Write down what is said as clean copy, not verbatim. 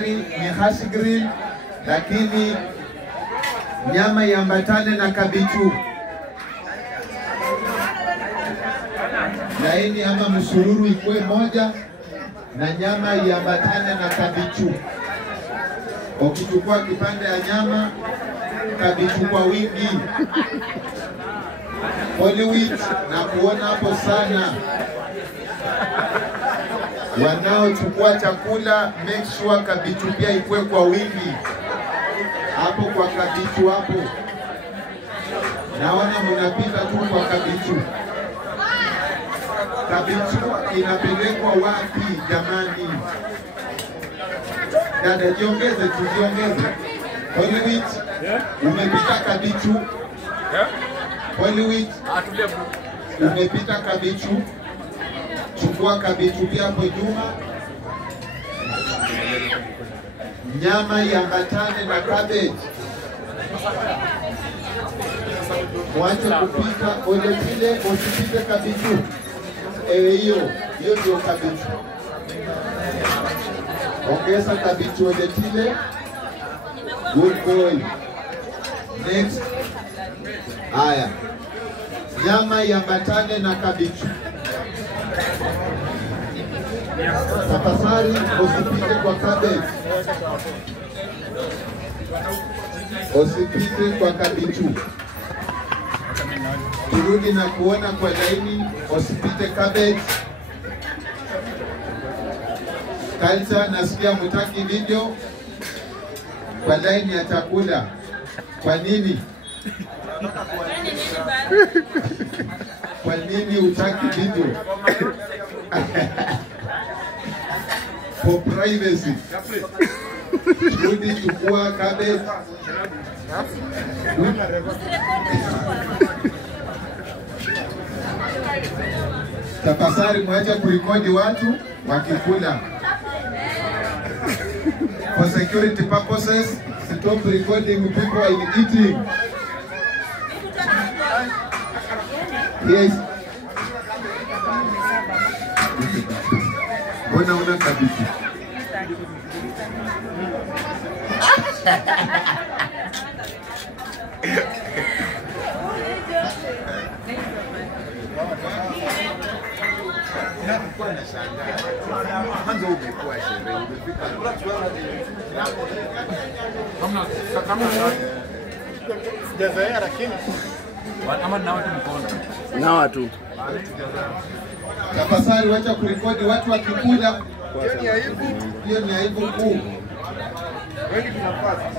Ni hash grill, lakini nyama iambatane na kabichu. Laini ama msururu ikuwe moja na nyama iambatane na kabichu. Ukichukua kipande ya nyama, kabichu kwa wingi. Hollywood na kuona hapo sana. Wanaochukua chakula, make sure kabichu pia ikuwe kwa wingi. Hapo kwa kabichu hapo. Naona mnapita tu kwa kabichu. Kabichu inapelekwa wapi jamani? Dada jiongeze tu, jiongeze. Hollywood, umepita kabichu. Hollywood, umepita kabichu. Chukua kabichu pia hapo nyuma. Nyama iambatane na cabbage. Mwache kupika ole kile, usipite kabichu. Hiyo ndio kabichu. Ongeza kabichu ole kile. Good boy. Next. Haya. Nyama iambatane na kabichu. Tafadhali usipite kwa cabbage. Usipite kwa kabichu. Turudi na kuona kwa laini, usipite cabbage. Kalsa, nasikia mutaki video kwa laini ya chakula. Kwa nini? Kwa nini utaki video? For privacy. Turudi chukua cabbage. Tafadhali mwache kurekodi watu wakikula. For security purposes, stop recording people while eating. Yes. Una kabichu. Nawa tu. Tafadhali wacha kurekodi watu wakikula. Hiyo ni aibu kuu. Wengi tunapata.